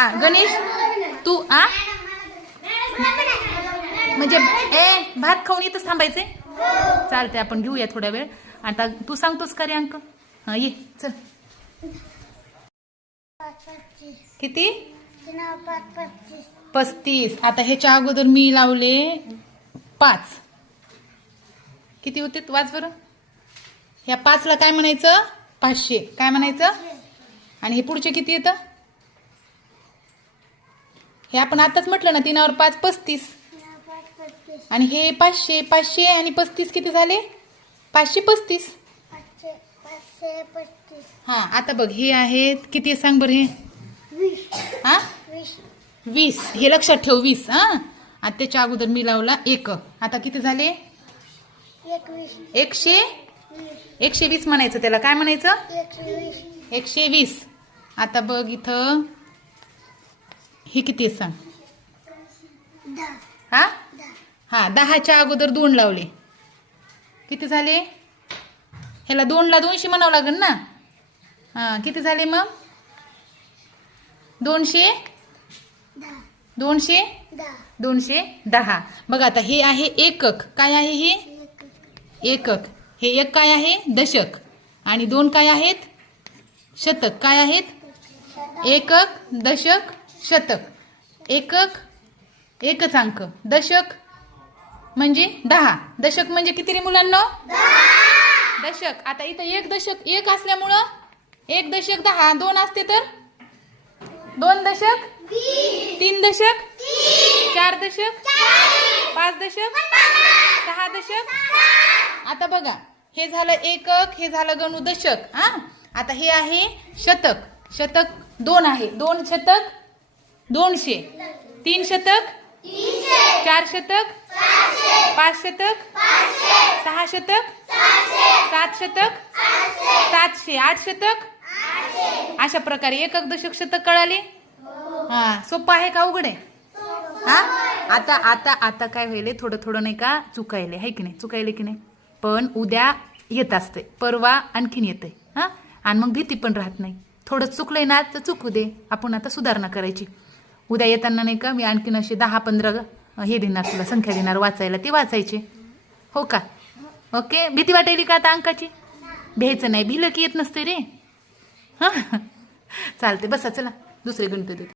हा गणेश तू आ म्हणजे भात खाऊन इथंच थांबायचे. चालते आपण घेऊया थोडा वेळ. आता तू सांगतोस का रे अंक? हा ये चल. किती? 35. आता ह्याच्या अगोदर मी लावले 5. किती होते वाच बरं. ह्या 5ला काय म्हणायचं? 500. काय म्हणायचं? आणि हे पुढचे किती येतं? हे आपण आताच म्हटलं ना 3 वर 5 35. आणि हे 500 500 आणि 35 किती झाले? 535. हा आता बघ हे आहेत किती सांग बरं हे? 20. हा 20. हे लक्षात ठेव 20. हा आता त्याच्या अगोदर मी लावला 1. आता किती झाले? 120 म्हणायचं त्याला. काय म्हणायचं? 120. आता बघ इथं हे किती आहे सांग? 10. हा हा 10च्या अगोदर 2 लावले. किती झाले? ह्याला 2ला 200 म्हणावं लागेल ना. हा किती झाले मग? 210. बघ आता हे आहे एकक. काय आहे हे? एकक. हे 1 काय आहे? दशक. आणि 2 काय आहेत? शतक. काय आहेत? एकक दशक शतक. एकक एकच अंक. दशक म्हणजे 10. दशक म्हणजे किती रे मुलांना? 10 दशक. आता इथं 1 दशक 1 असल्यामुळं 1 दशक 10. 2 असते तर 2 दशक 3 दशक 4 दशक 5 दशक 6 दशक. आता बघा हे झालं एकक, हे झालं गणू दशक. हा आता हे आहे शतक. शतक 2 आहे. 2 शतक 200. 3 शतक 4 शतक 5 शतक 6 शतक 7 शतक 700. 8 शतक. अशा प्रकारे एकक दशक शतक कळाले. हा सोपं आहे का अवघड आहे? हा आता आता आता काय व्हायले? थोडं थोडं नाही का चुकायले आहे की नाही? चुकायले की नाही? पण उद्या येत असते, परवा आणखीन येते. हा आणि मग भीती पण राहत नाही. थोडं चुकलंय ना तर चुकू दे, आपण आता सुधारणा करायची. उद्या येताना नाही का मी आणखीन असे 10-15 हे देणार तुला, संख्या देणार वाचायला. ते वाचायचे हो का? ओके. भीती वाटायली का आता अंकाची? भ्यायचं नाही. भिलं की येत नसते रे. हा चालते. बसा चला दुसरे गणित देते.